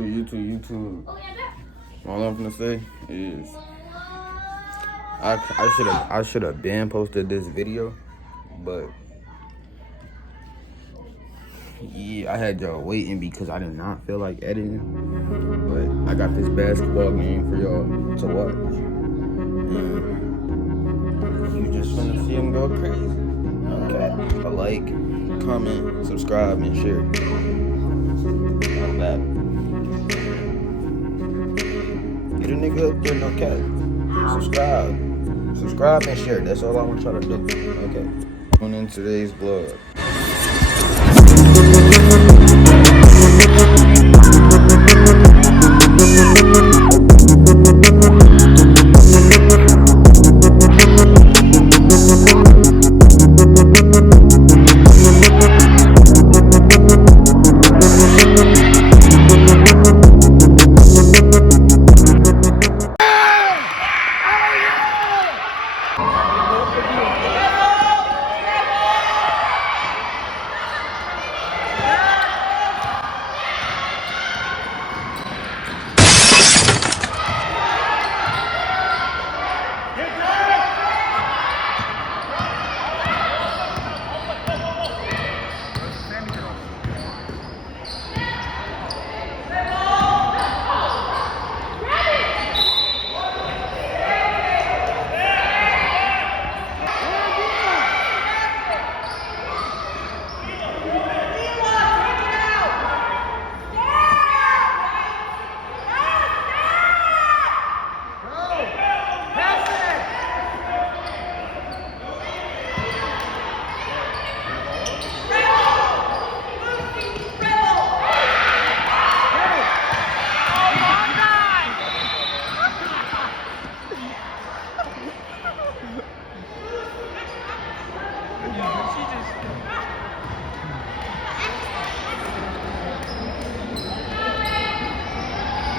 YouTube. All I'm gonna say is I should have been posted this video, but yeah, I had y'all waiting because I did not feel like editing. But I got this basketball game for y'all to watch, and you just finna see them go crazy. Okay, a like, comment, subscribe, and share. Not bad. Get a nigga up there, no cap. Subscribe and share. That's all I want y'all to do. Okay. On in today's vlog.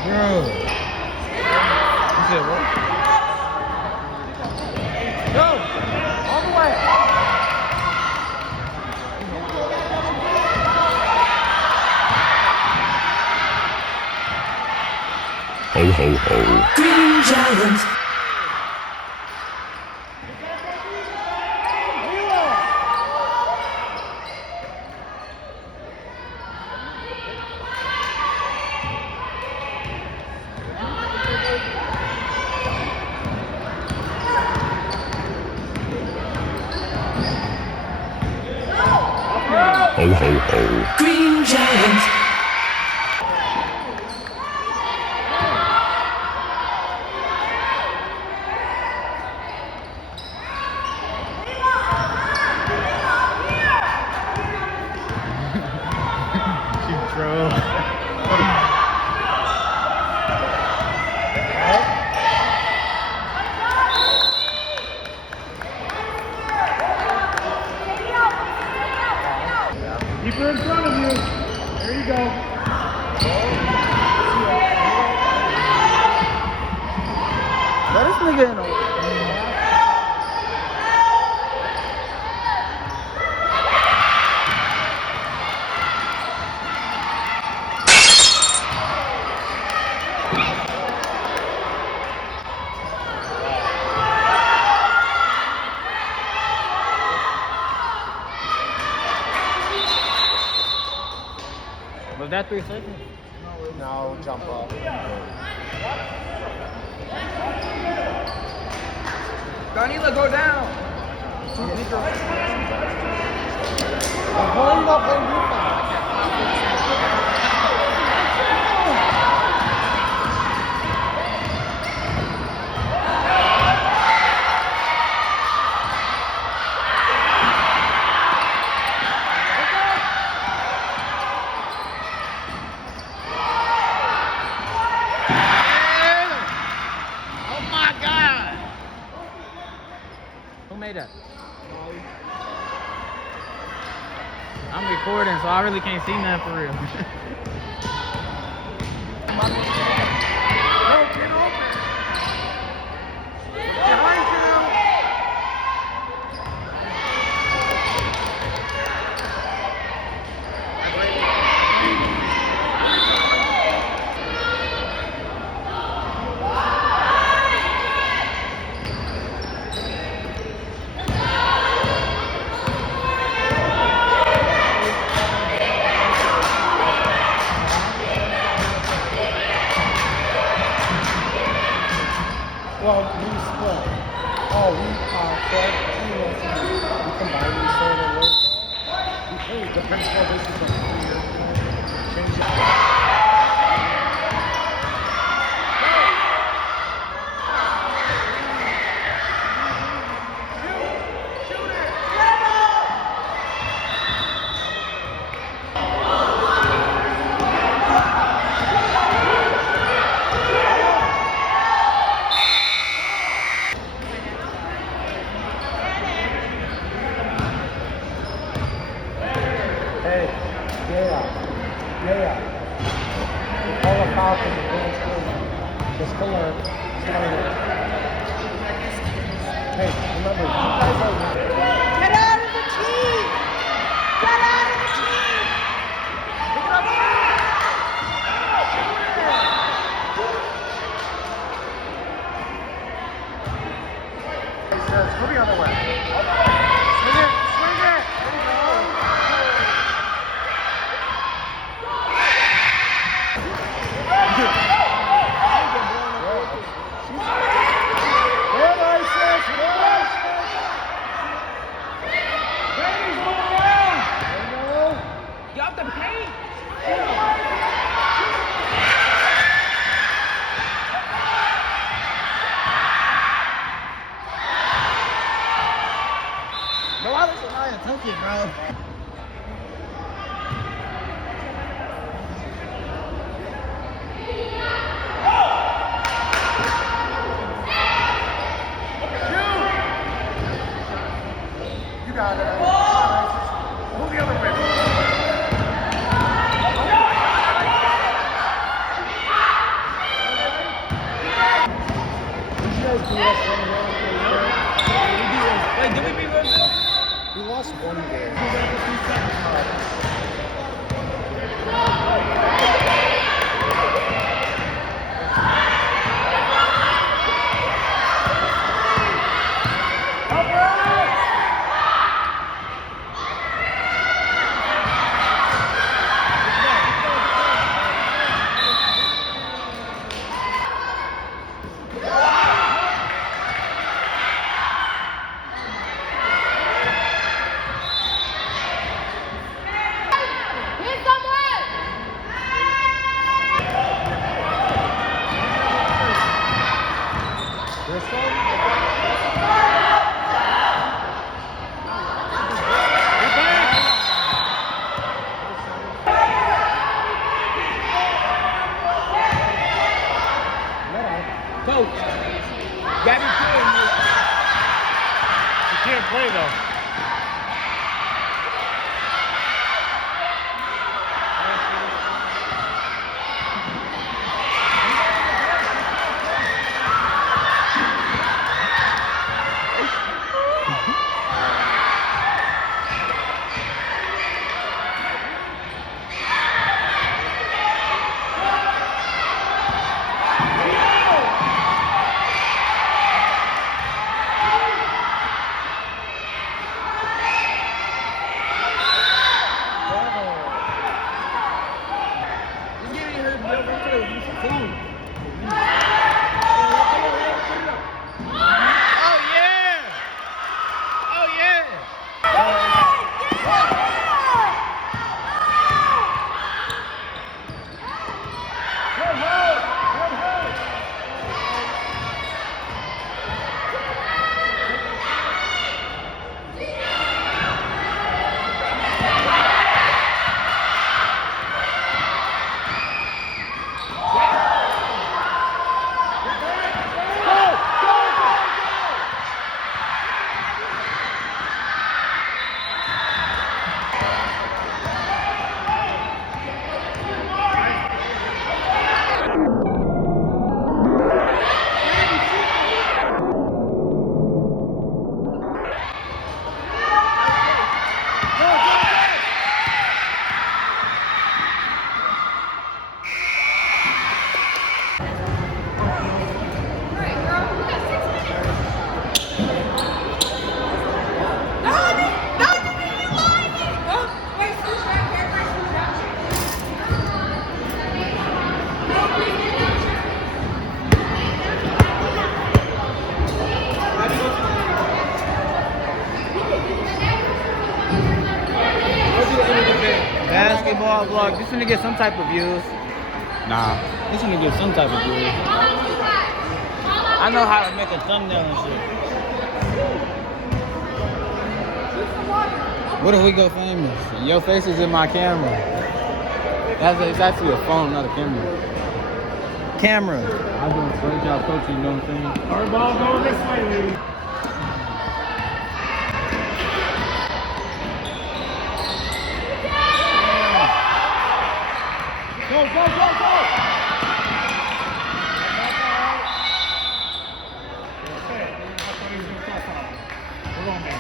Bro. You said what? Go! All the way! Ho, ho, ho. Green Giant. Ho, ho, ho. Green Giant. Control. Keep her in front of you. There you go. Let this nigga in. Was that 3 seconds? No, jump up. Danila, go down. I'm pulling up on defense. Oh my God! Who made that? I'm recording, so I really can't see nothing for real. Well, we split. Oh, we combined these four and then we played the principal basis of 3 years. Change it. Hey, yeah. We call a foul from the dance game. Just to learn. Hey, remember, you guys are... Get out of the team! Get out of the team! Pick it up! Move the other way. Swing it! Swing it! There you go! Good, Isis! Good! Brady's moving around! There you go. You have to paint! No, I was not attempting, bro. You got it. Move the other way. Did you guys beat us 1-1? Wait, did we beat Roseville? We lost one game. Hit someone! This one? Coach, Gabby Payne. She can't play though. Mohawk vlog. This one to get some type of views. Nah, this one to get some type of views. I know how to make a thumbnail and shit. What if we go famous? Your face is in my camera. It's actually a phone, not a camera. Camera. I'm doing a great job coaching, you know what I'm saying? Our ball going this way, Lee. Go, go, go, go! Okay, that's what he's gonna cross off. Hold on, man.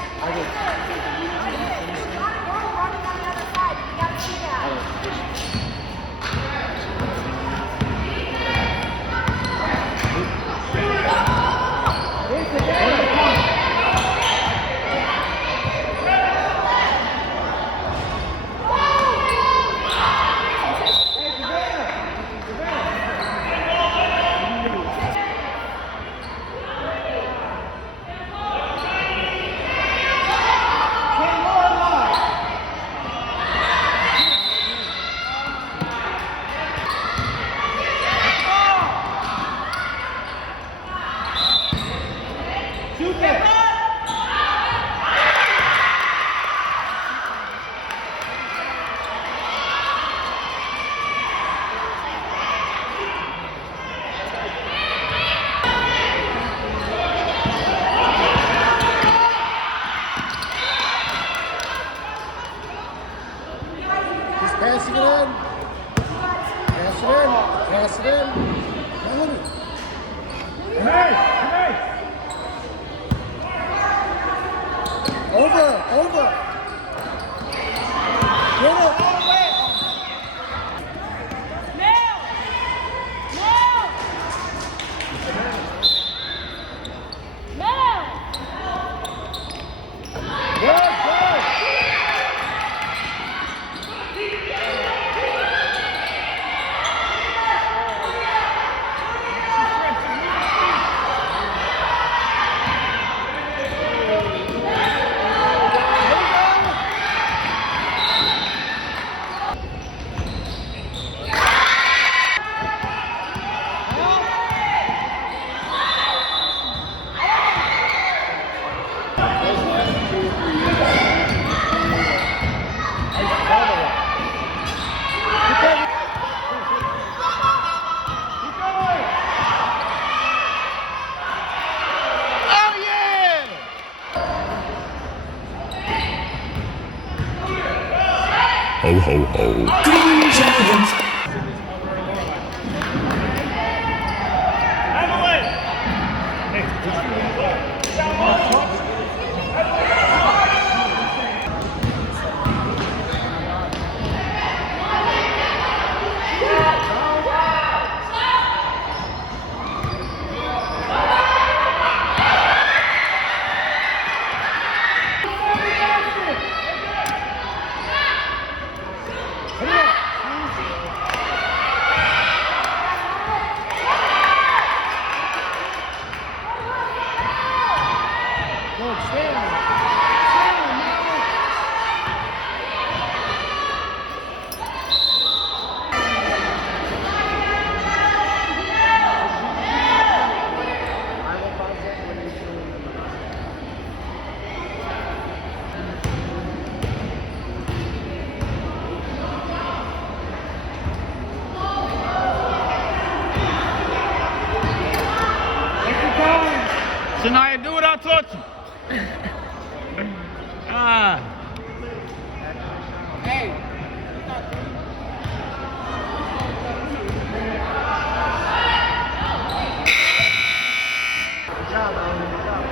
Pass it in. Pass it in. Pass it in. Hey! Hey! Over! Over! Get it! Ho, ho, ho. Green Giants. Shania, do what I taught you. Hey. Good job, man. Good job.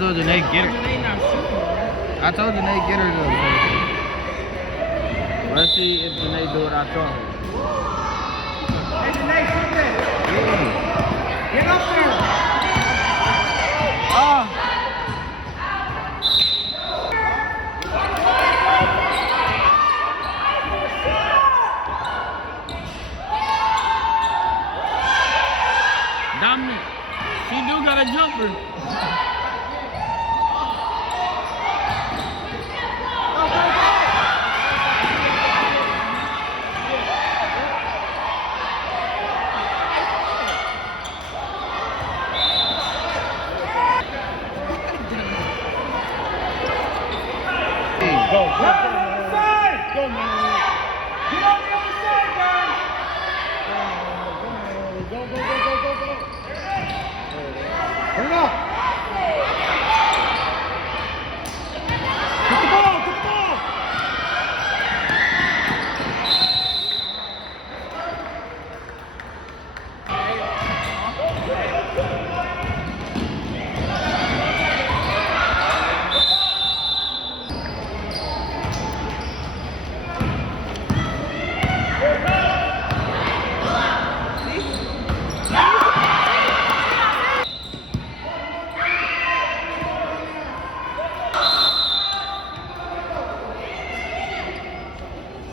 told you Nate get her. I told you Nate get her though. Let's see if Nate do what I told her. Hey, Janae, shoot that. Get up there. Oh. Dominic, she do got a jumper. Go, man. Go, man. Get on the other side, guys. Go. Turn it up. Get the ball.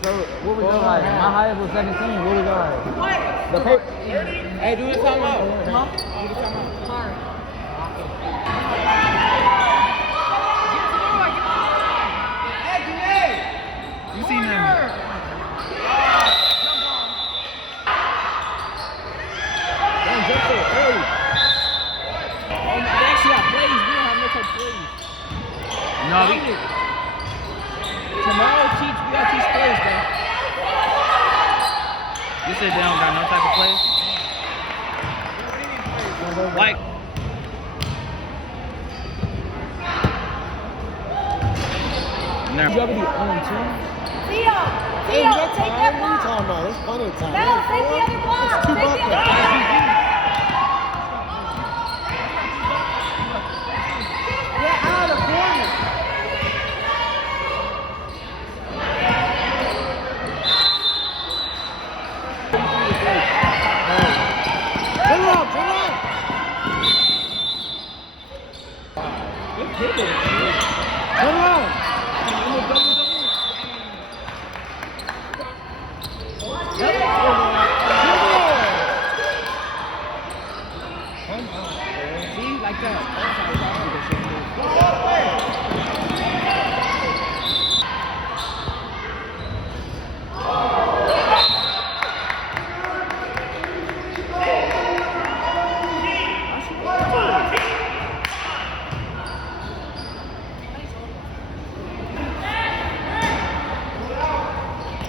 So what we go like? My height was 17. What we go like? What? The paper. Hey, do the timeout. Huh? Do the timeout. You seen him? No, tomorrow we gotta teach plays, bro. You said they don't got no type of plays? Like, never. Theo, take that block. There's plenty of time. No, take the other block. Two Take the other buckets. block. Get out of the corner. Turn it up. Turn around. See, like that.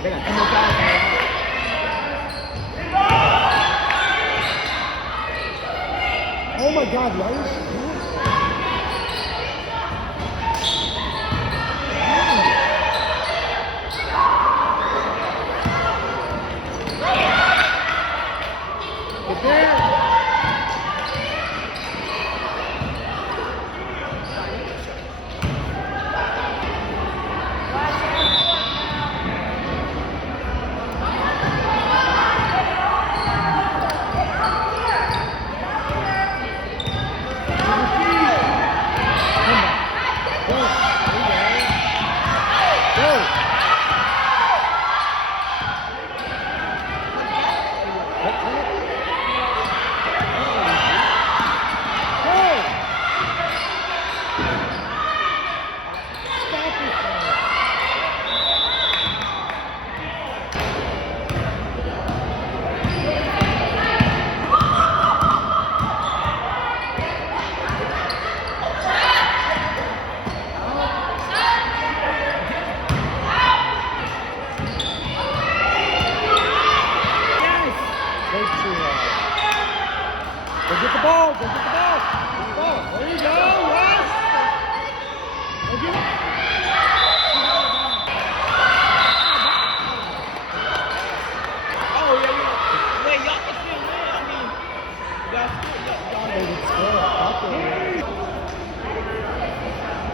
They got 2 more times. Oh my God, why are you?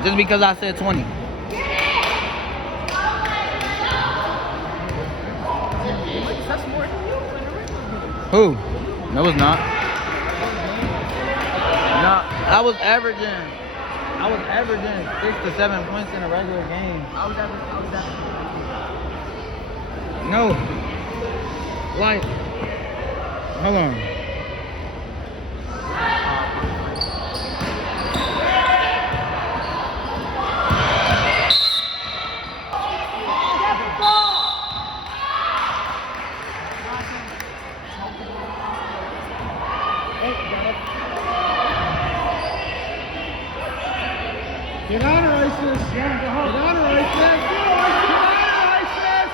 Just because I said 20. Who? No, it's not. No, I was averaging 6 to 7 points in a regular game. No. Like, hold on. Get out of ISIS! Get out of ISIS! Get out of ISIS!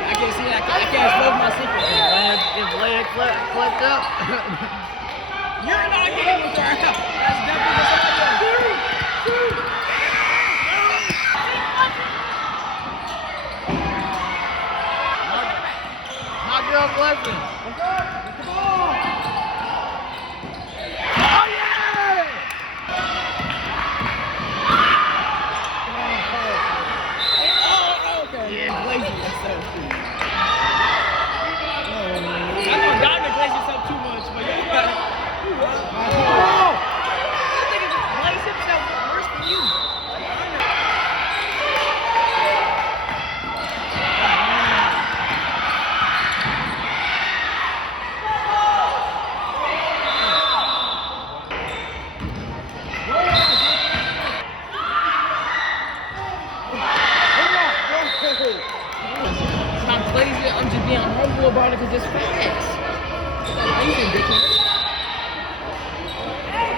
I can't see that. I can't expose my secret. His leg flipped up. You're not getting with her. That's definitely my girl's lesson. Come on! Oh yeah! Oh, okay. Yeah, Glacier yourself too. I know Diamond plays yourself too much, but you got it. Oh! I think it's Blaze himself worse than you. It's not crazy. I'm just being humble about it because it's facts. You ridiculous.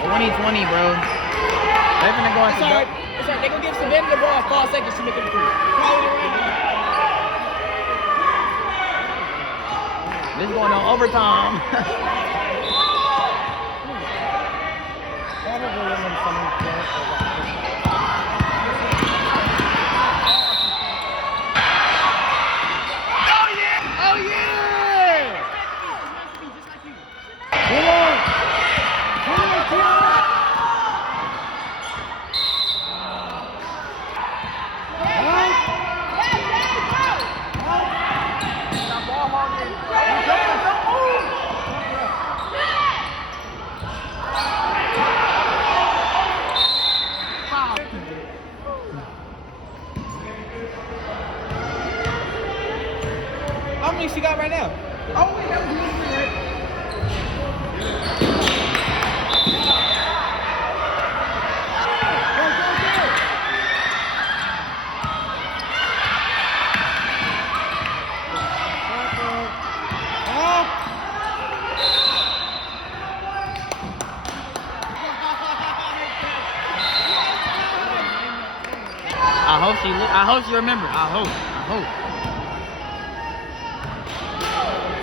2020, bro. They're gonna go into It's alright. They're gonna give Savannah the ball 5 seconds to make it through. This is going on overtime. Oh yeah! How many she got right now? Oh, wait, that was moving, right? I hope she remember. I hope.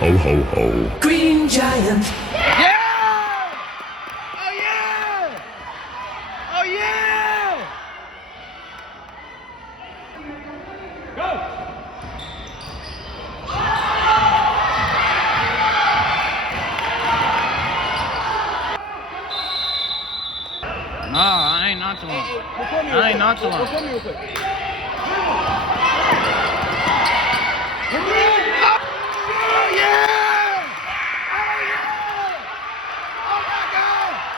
Ho, ho, ho. Green Giant. Yeah! Oh yeah! Oh yeah! Nah, I ain't nonchalant. Record me I ain't nonchalant. Record me real quick.